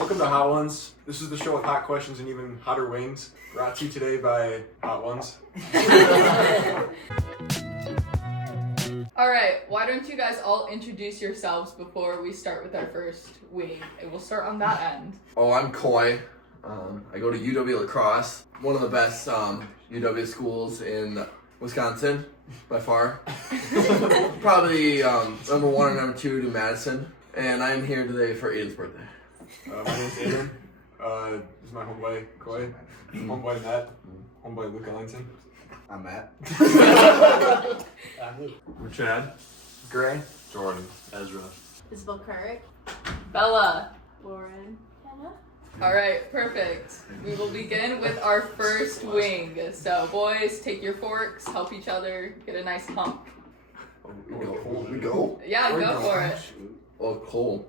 Welcome to Hot Ones. This is the show with hot questions and even hotter wings. Brought to you today by Hot Ones. Alright, why don't you guys all introduce yourselves before we start with our first wing? And we'll start on that end. Oh, I'm Coy. I go to UW La Crosse, one of the best UW schools in Wisconsin, by far. Probably number 1 and number 2 to Madison. And I'm here today for Aidan's birthday. My name's Aidan. This is my homeboy, Coy. Homeboy, Matt. Homeboy, Luke Ellington. I'm Matt. We're Chad. Gray. Jordan. Ezra. Isabel Carrick. Bella. Lauren. Hannah. Alright, perfect. We will begin with our first wing. So, boys, take your forks, help each other, get a nice hump. We go? Yeah, go for it. Oh, Cole.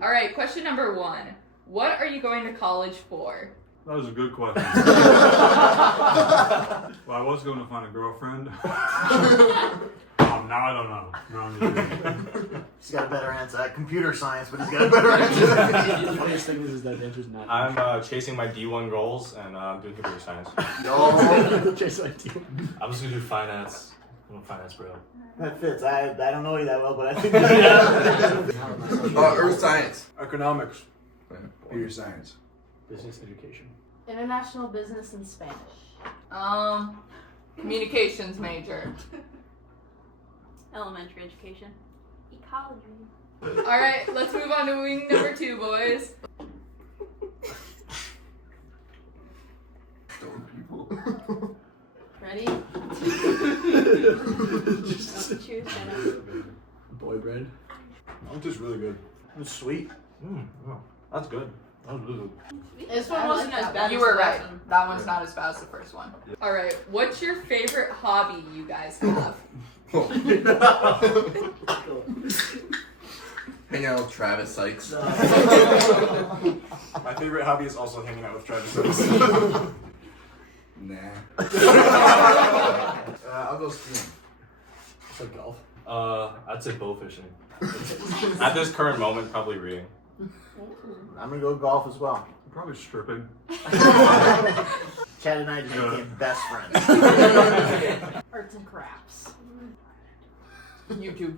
Alright, question number 1. What are you going to college for? That was a good question. Well, I was going to find a girlfriend. Now I don't know. No, I'm just kidding. He's got a better answer. Computer science, but he's got a better answer. The funniest thing is that the answer's not. I'm chasing my D1 goals and doing computer science. Chase ID. I'm just gonna do finance. I'm a finance bro. That fits. I don't know you that well, but I think Earth science. Economics. computer science. Business education. International business and Spanish. Communications major. Elementary education. Ecology. Alright, let's move on to wing number 2, boys. Ready? Choose Jenna. Boy bread. I'm just really good. It's sweet. Oh, that's good. That was really good. This one wasn't as bad You as were the right. last one. That one's not as bad as the first one. Alright, what's your favorite hobby you guys have? Hanging out with Travis Sykes. My favorite hobby is also hanging out with Travis Sykes. Nah. I'll go skiing. It's like golf. I'd say bow fishing. At this current moment, probably reading. I'm gonna go golf as well. Probably stripping. Chad and I just became best friends. Arts and crafts. YouTube.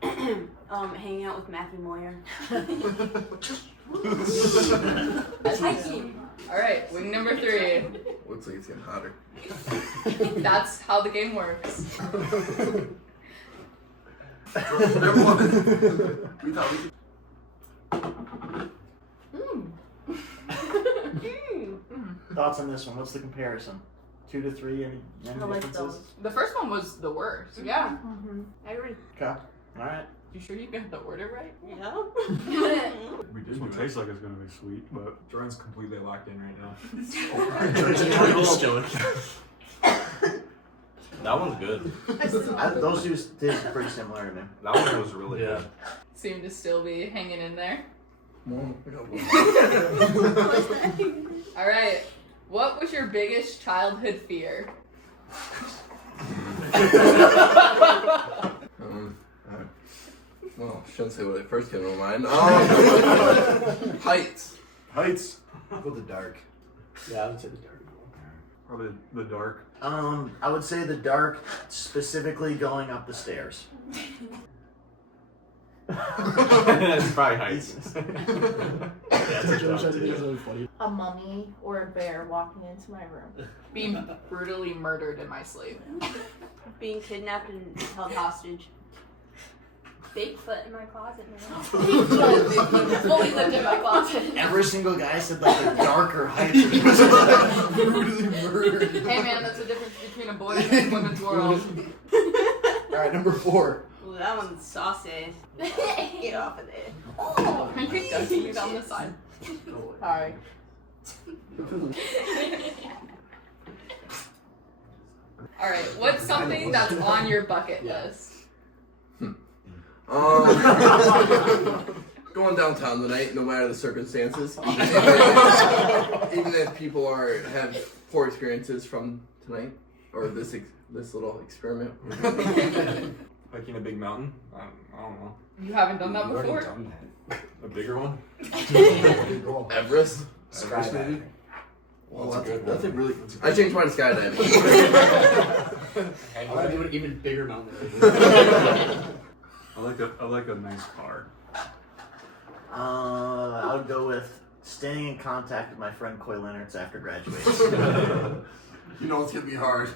Hanging out with Matthew Moyer. Hiking. Alright, wing number 3. Looks like it's getting hotter. That's how the game works. Thoughts on this one? What's the comparison? 2 to 3? Any I like differences? The first one was the worst. Yeah. Mm-hmm. I agree. Okay. Alright. You sure you got the order right? Yeah. We This one tastes like it's gonna be sweet, but Jordan's completely locked in right now. That one's good. Those two taste pretty similar to me. That one was really good. Seem to still be hanging in there. Alright, what was your biggest childhood fear? Well, shouldn't say what it first came to mind. Heights. Heights. I'll go the dark. Yeah, I would say the dark. probably the dark. I would say the dark, specifically going up the stairs. That's probably heights. That's a joke. That's really funny. A mummy or a bear walking into my room. Being brutally murdered in my sleep. Being kidnapped and held hostage. Bigfoot in my closet now. Fully lived in my closet. Every single guy said like the darker heights. Brutally murdered. Hey man, that's the difference between a boy's and a woman's world. Alright, number 4. Ooh, that one's saucy. Get off of there. Oh, I keep ducking you down the side. Sorry. Alright, what's something that's on your bucket list? Going downtown tonight, no matter the circumstances. Even if people have poor experiences from tonight or this little experiment. Hiking a big mountain. I don't know. You haven't done that You've already before? done that. A bigger one. Good goal. Everest. Everest, maybe? Well, That's a good one. that's a really. I changed mine to skydiving. I want to do an even bigger mountain. I like a nice car. I would go with staying in contact with my friend Coy Leonards after graduation. You know it's gonna be hard.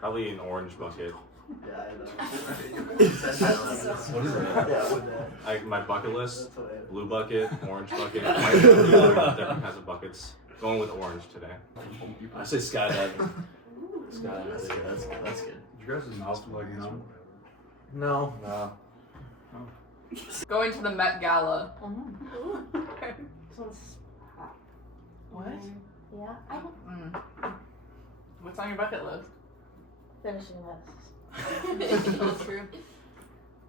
Probably an orange bucket. Yeah, I know. What is that? Yeah, with that. Like my bucket list: That's what I blue bucket, orange bucket. Different kinds of buckets. Going with orange today. I say skydiving. That's good. That's good. Did you guys' mouth like numb? No. Nah. Going to the Met Gala. What? Yeah, I don't What's on your bucket list? finishing lists. So true.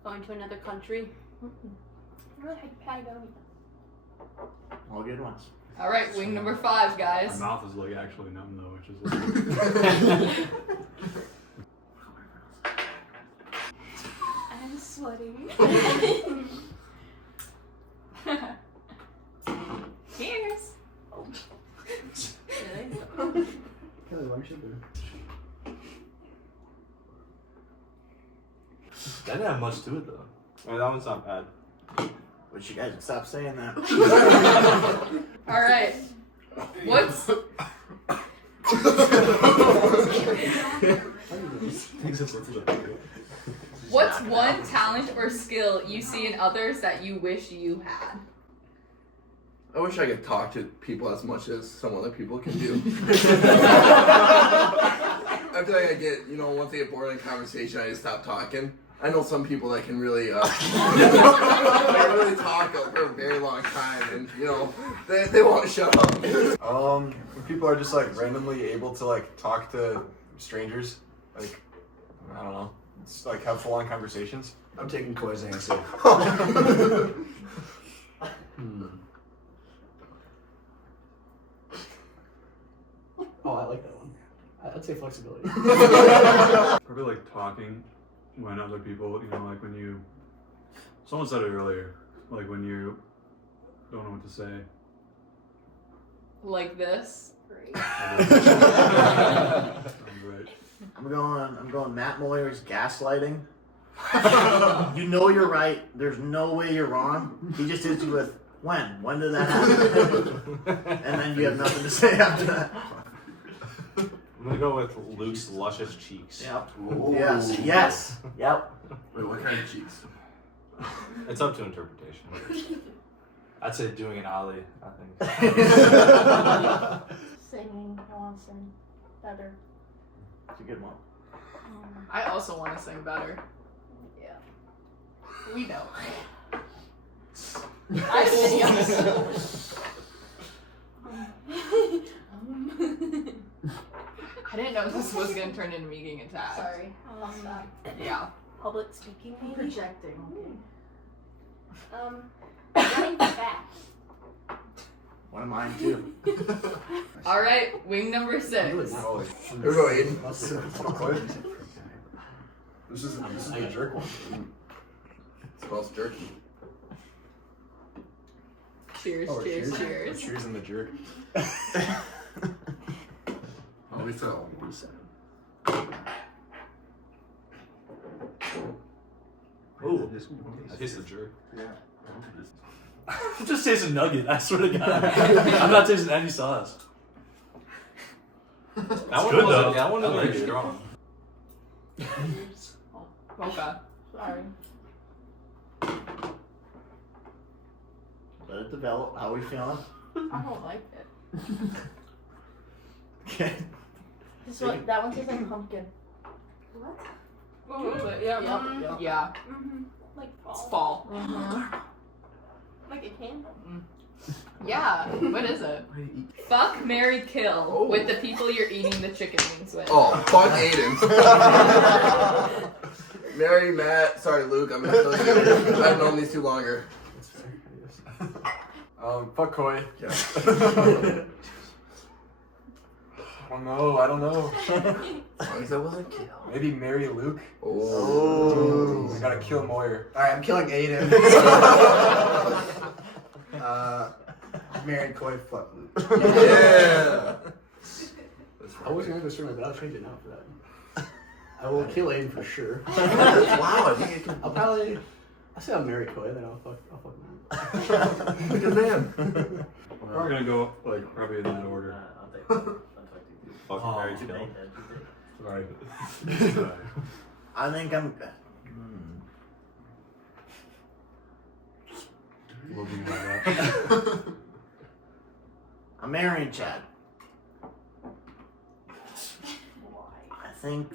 Going to another country. Really like Patagonia. All good ones. All right, wing number 5, My guys. mouth is like actually numb though, which is like, I'm sweating. Cheers. Really? Kelly, why should there? That didn't have much to it though. I mean, that one's not bad. Wish you guys would stop saying that. All right. What's What's one talent or skill you see in others that you wish you had? I wish I could talk to people as much as some other people can do. I feel like I get, once I get bored in a conversation, I just stop talking. I know some people that can really, they really talk for a very long time, and they won't shut up. When people are just like randomly able to like talk to strangers, like I don't know, just like have full on conversations. I'm taking Koi's answer. Oh, I like that one. I'd say flexibility. probably like talking when other people, like when you. Someone said it earlier, like when you don't know what to say. Like this? Sounds right. I'm going Matt Moyer's gaslighting. You know you're right. There's no way you're wrong. He just hits you with when? When did that happen? And then you have nothing to say after that. I'm gonna go with Luke's luscious cheeks. Yep. Ooh. Yes. Yep. Wait, what kind of cheeks? It's up to interpretation. I'd say doing an ollie, I think. Singing, I want to sing better. It's a good one. I also want to sing better. Yeah. We know. I sing. I didn't know this was gonna turn into me getting attacked. Sorry. Stop. Yeah. Public speaking, I'm maybe? projecting. Running fast. One of mine too. All right, wing number 6. Holy Here we go, Aiden. This is the jerk one. It smells jerky. Cheers, Oh, cheers, cheers. cheers. Cheers in the jerk. Oh, we fell. Ooh, I taste the jerk. I'm just tasting nugget, I swear to God. I'm not tasting any sauce. That It's one good, wasn't- though. That one I was like very it. strong. Okay. Sorry. Let it develop. How are we feeling? I don't like it. Okay. This one, that one tastes like pumpkin. What? What was it? Yeah. Yep. Yeah. Mm-hmm. Like fall. It's fall. Like it can. Yeah. What is it? Fuck, marry, kill with the people you're eating the chicken wings with. Oh, fuck Aiden. Mary, Matt, sorry, Luke, I'm gonna kill you. I've known these two longer. That's fair. Yes. Fuck Koi. Yeah. Oh no, I don't know. As long as that wasn't kill. Maybe marry Luke. Oh. I gotta kill Moyer. Alright, I'm killing Aiden. Marry Coy, fuck Luke. Yeah. I was gonna go straight, but I'll change it now for that. I will kill Aiden for sure. Wow, I think it can. I'll probably. I'll say I'll marry Coy, then I'll fuck him. Good man. We're gonna go like probably in that order. I'll take that. Fuck Mary kill. Sorry. I think I'm. Looking like that. I'm marrying Chad. I think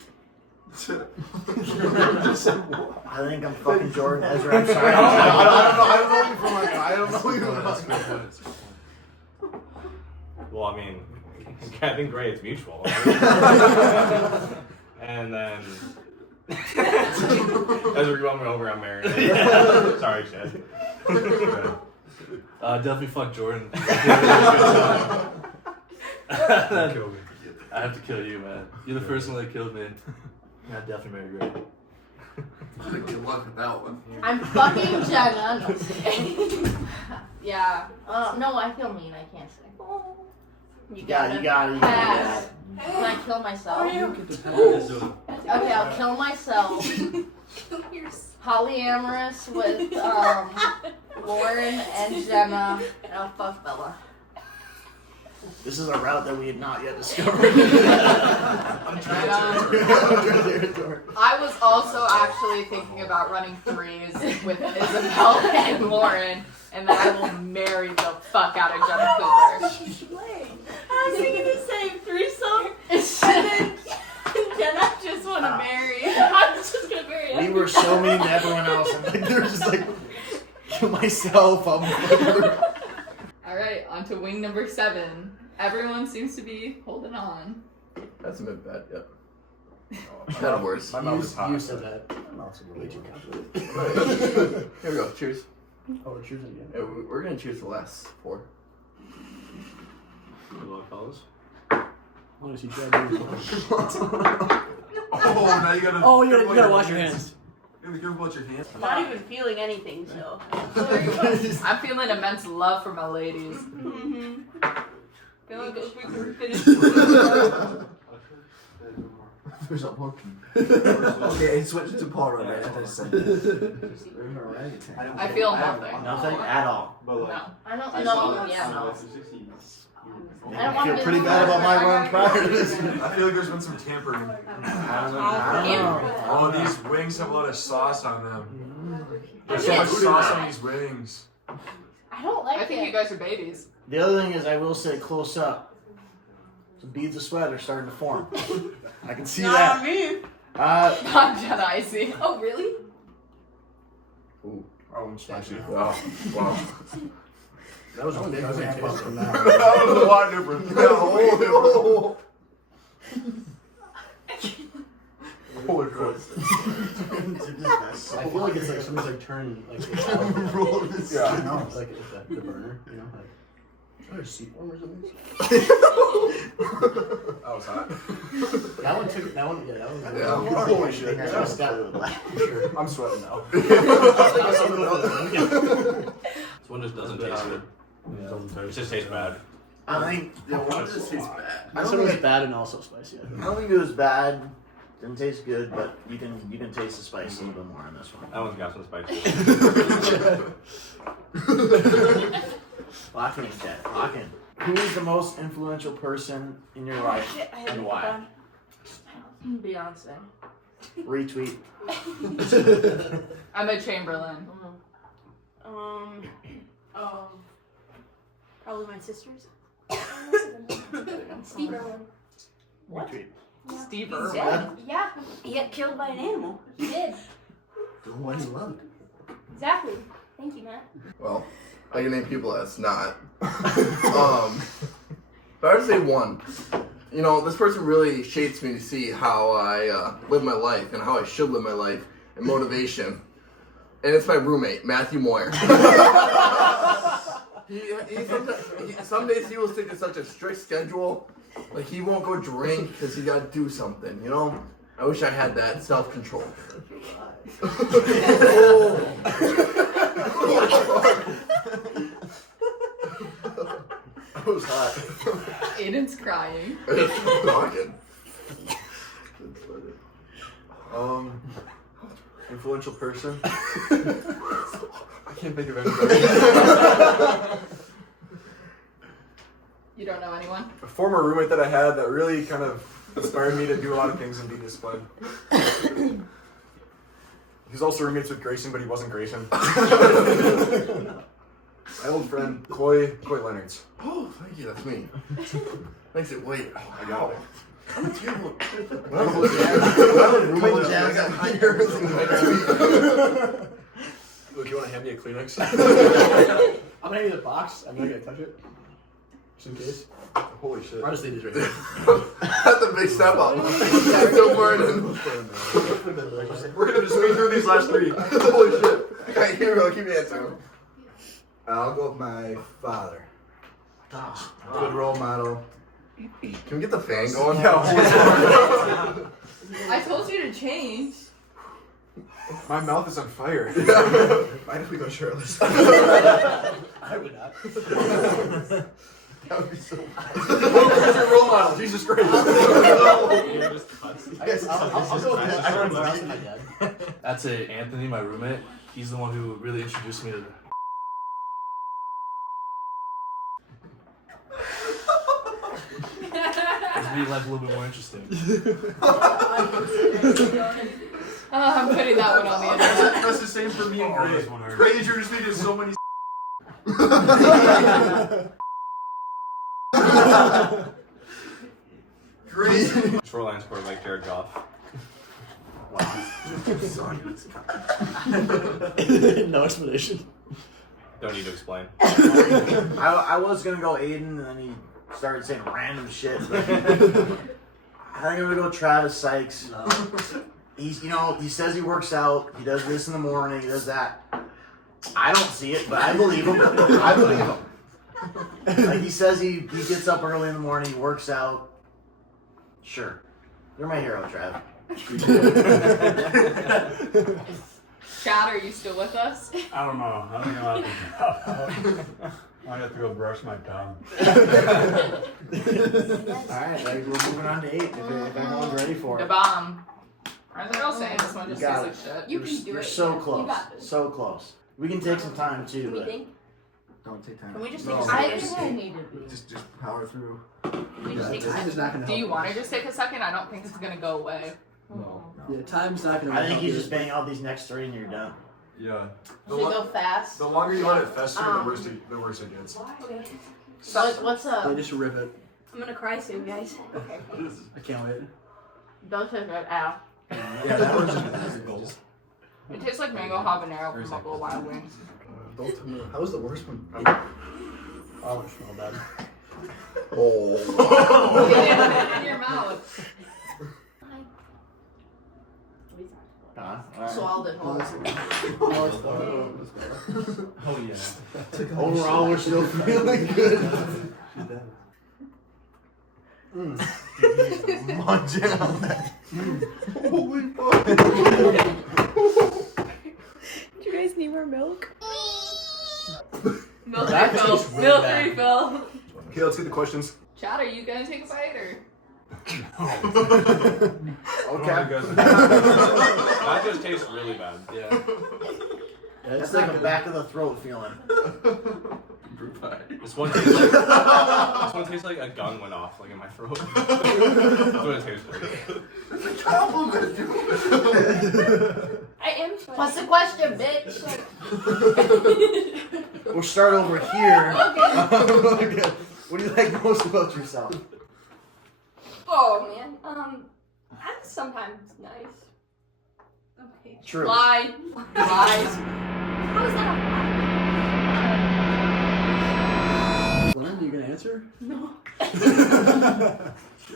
I'm fucking Jordan Ezra. I'm sorry. I don't know you from like I don't know you from Well, I mean, I think great, it's mutual. And then, as we're going over, I'm married. Sorry, Chad. Definitely fuck Jordan. Kill me. I have to kill you, man. You're the first one that killed me. Yeah, definitely marry Gray. Good luck with that one. I'm fucking Jenna. No, just kidding. Yeah. No, I feel mean. I can't say. You Yeah, you got it. Pass. Can I kill myself? Okay, I'll kill myself. Polyamorous with Lauren and Jenna, and I'll fuck Bella. This is a route that we had not yet discovered. I was also actually thinking about running threes with Isabel and Lauren, and then I will marry the fuck out of Jenna Cooper. I was thinking the same threesome, and then Jenna just want to marry. I'm just gonna marry We were so mean to everyone else. I'm like, they're just like, kill myself. Alright, on to wing number 7. Everyone seems to be holding on. That's a bit bad, yep. That'll worse. My mouth is hot. You said that. I'm also way too confident. Here we go, cheers. Oh, we're choosing again. Yeah, we're gonna choose the last 4. Good luck, fellas. I want to see Chad do it. Oh, now you gotta. Oh, you gotta wash your hands. You gotta be careful about your hands. I'm not even feeling anything, so. I'm feeling immense love for my ladies. Mm-hmm. Feel like we can finish. There's a monkey. Okay, switch to Paul Robert. I feel nothing. Nothing at all. No. I don't know. Yeah, no. I don't want I to feel pretty bad about my run prior to this. I feel like there's been some tampering. I don't know. Oh, these wings have a lot of sauce on them. There's so much sauce on these wings. I don't like I think you guys are babies. The other thing is, I will say close up. Some beads of sweat are starting to form. I can see that. me. Not Jenna, I see. Oh, really? Oh, I'm spicy. Wow. Wow. That was a big taste from that. That was a lot different. Yeah, a whole different. Holy crap. I feel like it's like somebody's like turning like it's out. Yeah. I know. It's like it's the burner, you know, like there's seat warmers in these. That was hot. That one took that one. Yeah, that one. Yeah. Holy shit. I just got it. I'm sweating now. This one just doesn't taste good. It just tastes bad. I think. One just tastes bad. I This don't one was think bad and also spicy. I don't think it was bad. Didn't taste good, but you can taste the spice a little bit more on this one. That one's got some spice. Lock in, Chad. Lock in. Who is the most influential person in your life and why? Beyonce. Retweet. Emma Chamberlain. Probably my sisters. Steve Irwin. Retweet. Steve He's Irwin. dead. Yeah, He got killed by an animal. he did. The one you loved. Exactly. Thank you, Matt. Well, I can name people that's not. But I would say one. You know, this person really shapes me to see how I live my life and how I should live my life and motivation. And it's my roommate, Matthew Moyer. Some days he will stick to such a strict schedule Like he won't go drink because he got to do something. You know. I wish I had that self-control. That was hot. Aidan's crying. Talking. Influential person. I can't think of anybody. You don't know anyone? A former roommate that I had that really kind of inspired me to do a lot of things and be disciplined. He was also roommates with Grayson, but he wasn't Grayson. My old friend, Coy Leonards. Oh, thank you. That's me. Makes it wait. Oh, I got it. I'm terrible. Roommate jazz. Look, you want to hand me a Kleenex? I'm gonna need the box. I'm not gonna touch it. Just in case. Holy shit. I'll just leave this right here. That's a big step up. Still burning. We're gonna just speed through these last three. Holy shit. Okay, here we go. Keep answering. I'll go with my father. Good role model. Can we get the fan going? I told you to change. My mouth is on fire. Mind if we go shirtless? I would not. That would be so bad. Who's your role model? Jesus Christ. I'll go with that. I don't know my dad. I'd say Anthony, my roommate. He's the one who really introduced me to It's made life a little bit more interesting. I'm putting that one on the internet. That's the same for me and Gray. this one hurts. Gray introduced me to so many. Gray. Shoreline scored like Jared Goff. No explanation. Don't need to explain. I was gonna go Aiden, and then he started saying random shit. But I think I'm gonna go Travis Sykes. He's, he says he works out. He does this in the morning. He does that. I don't see it, but I believe him. I believe him. Like he says, he gets up early in the morning. He works out. Sure, you're my hero, Trav. Chad, are you still with us? I don't know. I think I'll have to I have to go brush my tongue. Alright, we're moving on to 8 if everyone's ready for The it. bomb. Aren't they all saying this one just You got tastes like shit? You can do You're it. so You close. got this. So close. We can take some time too, We but think? Don't take time. Can we just No. take a I second? think I need to be. Just power through. Can we just take a Time is second? not gonna Do help. you want to just take a second? I don't think it's gonna go away. No. Yeah, time's not gonna I think help you you. just bang out these next 3 and you're done. Yeah. Should we go fast? The longer you let it fester, the worse it gets. Okay. So what's Yeah, up? just rip it. I'm gonna cry soon, guys. Okay. I can't wait. Don't touch my ow. Yeah, that one's just gold. It tastes like mango habanero from Buffalo Wild Wings. Don't tell me. How was the worst one? Oh, it smelled bad. Oh. Get it in your mouth. Swallowed it whole. Oh yeah. Overall, we're still feeling good. Munching on that. Holy fuck. Do you guys need more milk? Milk That refill. tastes really Milk bad. refill. Okay, let's get the questions. Chad, are you gonna take a bite or? Okay. That just tastes really bad. Yeah. It's like a back of the throat feeling. This one tastes like a gun went off like in my throat. That's what it tastes like. It's a compliment, dude. I am. What's the question, bitch? We'll start over here. Okay. What do you like most about yourself? Oh man. I'm sometimes nice. Okay. True. Lie. Lies. How is that Glenn, you gonna answer? No.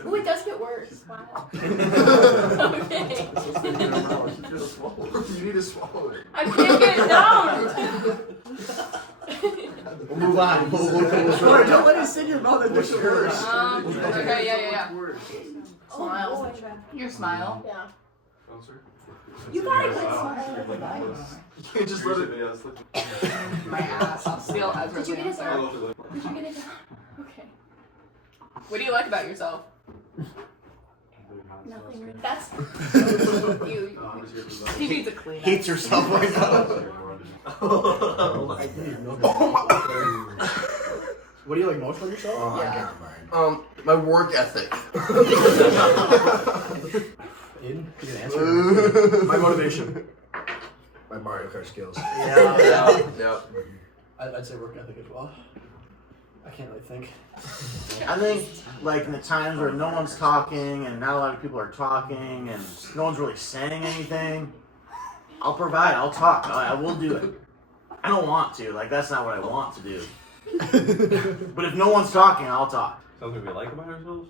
Oh, it does get worse. Wow. Okay. You need to swallow it. I can't get it down. We'll move on. Lauren, don't let it sit in your mouth and What's just yours? Okay, yeah. Smile. Your smile. Yeah. You got it. You can't just let it. My ass. I'll steal Ezra's Did you get it answer. done? Did you get it done? Okay. What do you like about yourself? Nothing really. That's you. He needs a clean. Hates herself right now. What do you like most about yourself? Oh, I Yeah. got mine. My work ethic. Aiden, you can answer. My motivation. My Mario Kart skills. Yeah. I'd say work ethic as well. I can't really think. I think, like, in the times where no one's talking and not a lot of people are talking and no one's really saying anything, I'll provide. I'll talk. I will do it. I don't want to. Like, that's not what I want to do. But if no one's talking, I'll talk. Something we like about ourselves?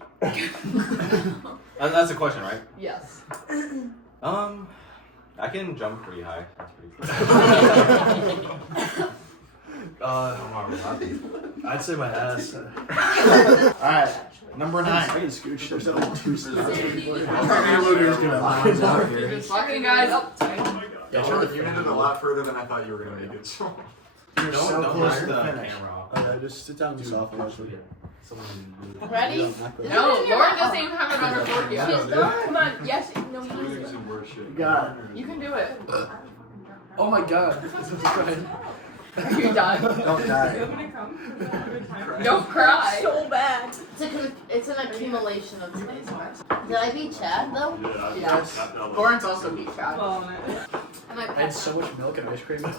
That's the question, right? Yes. I can jump pretty high. That's pretty I'd say my ass. Alright, number 9. I can scooch. There's only 2 spots. Fucking guys up. Yeah, Charlie, you made it a lot further than I thought you were gonna make it. So. You're so close to the finish. Just sit down and soft. Ready? No, Lauren doesn't even have it on her board yet. She's done. Come on. Yes. No. You got it. You can do it. Oh my god. Are you done? Don't die. Don't cry. So bad. It's an accumulation of today's marks. Did I beat Chad though? Yeah. Lauren's also beat Chad. Am I I had so much milk and ice cream. I'll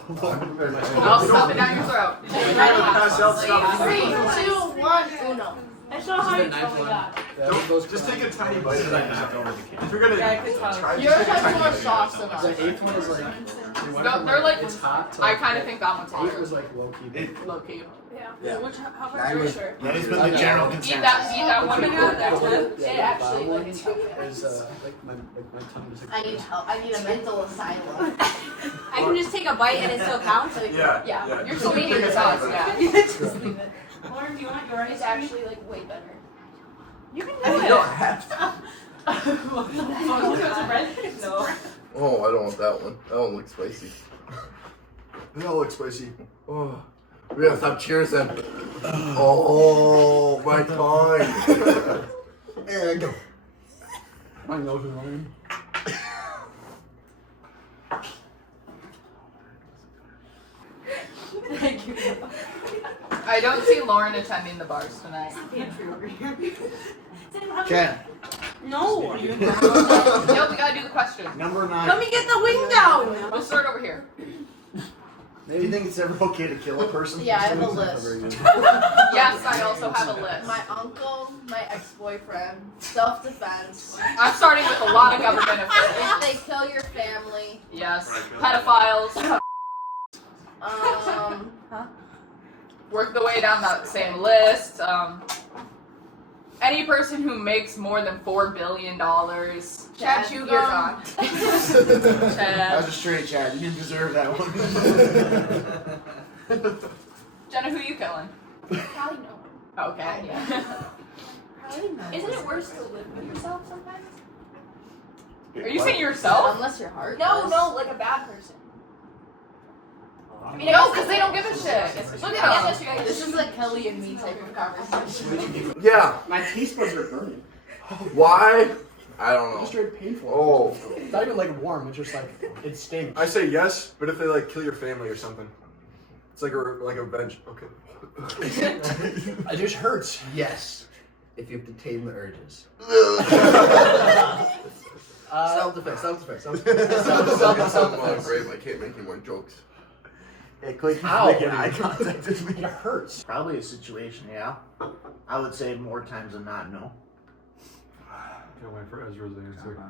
stuff it down your throat. Pass out stuff. 3, 2, 1, uno. I saw how you told me that. Don't just take a tiny bite of that. If you're gonna try, Yours just take a has tiny more bit. sauce than The us. 8th one is like. No, they're like. It's hot. I kind of think that one's 8 hotter. was like low key. Low key. Yeah. Which? How about I your was- shirt? That has been the general Eat consensus. that one and Yeah, go. It actually like Is like my tongue is like. I need help. I need a mental asylum. I can just take a bite and it still counts. Like, Yeah. Yeah, you're Just still take eating a your tiny sauce, bit. yeah. Just leave it. Lauren, do you want yours? It's actually like way better. You can do You it. don't have to. What the fuck? It's red. No. Oh, I don't want that one. That one looks spicy. They all look spicy. Oh, we gotta stop cheers then. Oh, my tongue. And My nose is running. Thank you. I don't see Lauren attending the bars tonight. Chad, No. Nope, we gotta do the question. number 9. Let me get the wing down. We'll start over here. Do you think it's ever okay to kill a person? Yeah, I have a list. Yes, I also have a list. My uncle, my ex-boyfriend, self-defense. I'm starting with a lot of government If officials. they kill your family, Yes. Pedophiles. Work the way down that same list. Any person who makes more than $4 billion. Chad, you're you're gone. gone. That Chad. was a straight Chad. You didn't deserve that one. Jenna, who you killing? Probably no. Okay. Isn't it worse to live with yourself sometimes? Are you saying yourself? Unless you're heartless. No, like a bad person. I mean, No, because they don't give a shit. Look at them. This is a Kelly and me type of conversation. yeah, My taste buds are burning. why? I don't It's know. straight painful. Oh, It's not even like warm. It's just like it stings. I say yes, but if they like kill your family or something, it's like a revenge. Okay. It just hurts. Yes. If you have to tame the urges. Self-defense. Self-defense. Great, I can't make any more jokes. Hey, quick, Ow. making eye contact with me. It hurts. Probably a situation, yeah. I would say more times than not, no. Can't wait for Ezra's answer.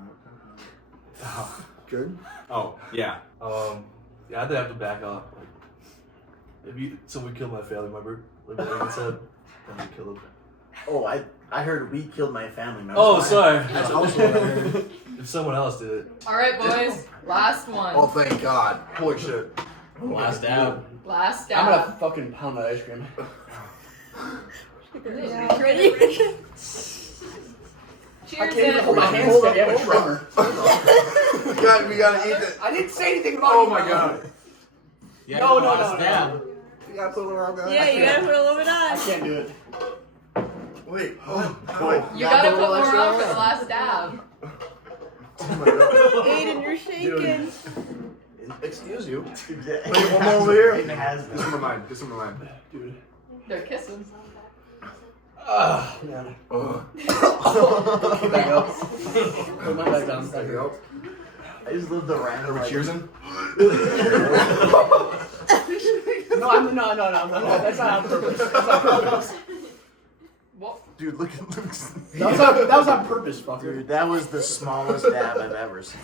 Good. Oh, yeah. Yeah, I'd have to back up. Like, if someone killed my family member, like Megan said, then we kill them. Oh, I heard we killed my family member. Oh, sorry. That's also what I heard. If someone else did it. All right, boys. Last one. Oh, thank God. Holy shit. Last dab. Last I'm dab. gonna fucking pound that ice cream. Ready? Cheers. I can't even hold my everyone. hands steady. I have a tremor. We gotta eat it. I didn't say anything about Oh it. my god. Yeah, No. dab. You gotta put it around there. Yeah, you gotta put a little bit I on. can't do it. Wait. You gotta put more on for the last dab. Oh my god. Aiden, you're shaking. Excuse you. Wait, Wait, one more over here. Has Get some of mine. Get some of mine. Dude. They're kissing. Ah, man. Keep that up. Put my back down. Anything else? I just love the random. Are we cheersing? No, no. That's not on purpose. That's on purpose. What? Dude, look at Luke's. That was on purpose, fucker. Dude, that was the smallest dab I've ever seen.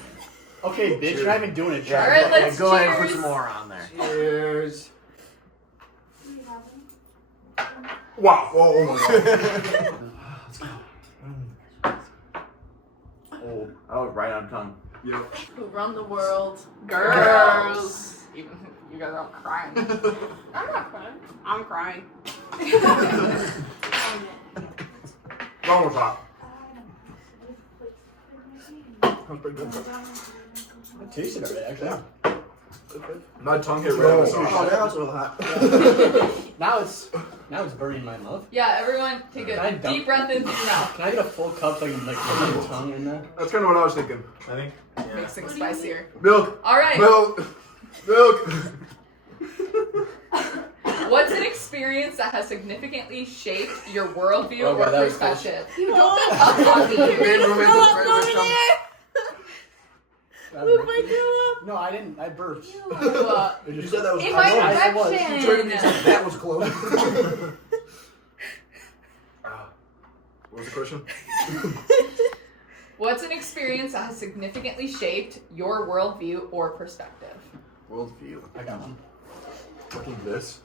Okay, bitch, you're not even doing it, Yeah, All right, Jack. let's go ahead and put cheers. some more on there. Cheers. Wow. Oh my god. Oh, that was right on tongue. Yep. Who run the world? Girls. You guys are all crying. I'm not crying. I'm crying. One more top. That's pretty good. I tasted it, actually. My tongue hit right on the Oh, sauce. that was a little hot. Now it's burning my mouth. Yeah, everyone take Can I a dump- deep breath in through your mouth. Can I get a full cup so I can like put my tongue in there? That's kind of what I was thinking. I think. Makes things spicier. Milk. All right. Milk. Milk. What's an experience that has significantly shaped your worldview Oh, or God, that was perspective? You Don't don't up on me. Move my tail No, I didn't. I burped. It You said that was in close. my I was. You turned to me and direction. said that was close. What was the question? What's an experience that has significantly shaped your worldview or perspective? Worldview. I got one. Fucking this.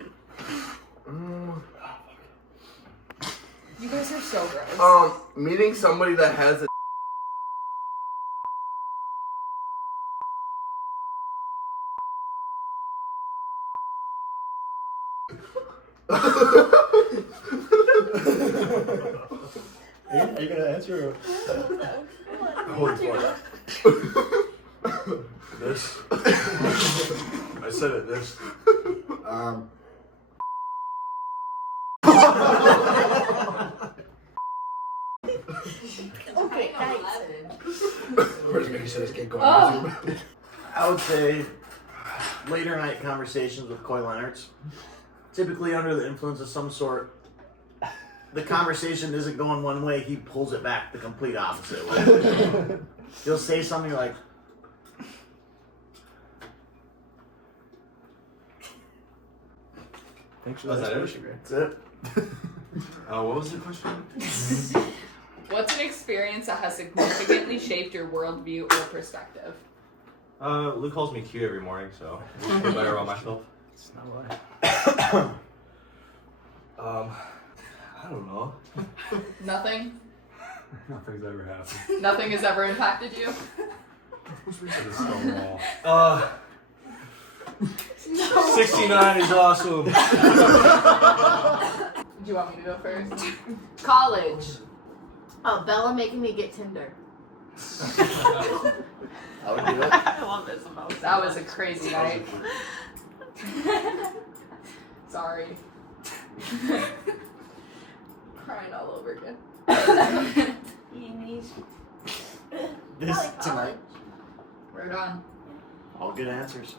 You guys are so gross. Meeting somebody that has a Are you gonna answer? Or... Holy fuck. This. I said it, this. Okay, guys. We're just making sure this can't go Oh. on YouTube. I would say later night conversations with Coy Leonards. Typically under the influence of some sort. The conversation isn't going one way, he pulls it back the complete opposite way. He'll say something like, Thanks for Was that that it? explanation, Ray. that's it. What was the question? What's an experience that has significantly shaped your worldview or perspective? Luke calls me cute every morning, so I feel better about myself. It's not lie. I don't know. Nothing? Nothing's ever happened. Nothing has ever impacted you? It's Stonewall. 69 is awesome. Do you want me to go first? College. Oh, Bella making me get Tinder. I would do it. I love this about That was a crazy night. Sorry. crying all over again. This tonight. We're done. All good answers.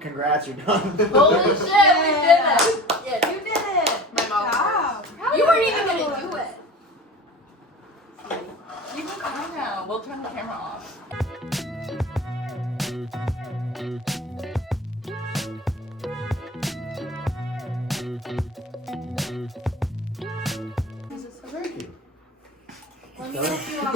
Congrats, you're done. Holy shit, we did it! Yeah, you did it! My mouth hurts. You weren't even gonna do it. You can cry now. We'll turn the camera off. Thank you. Let me help you out.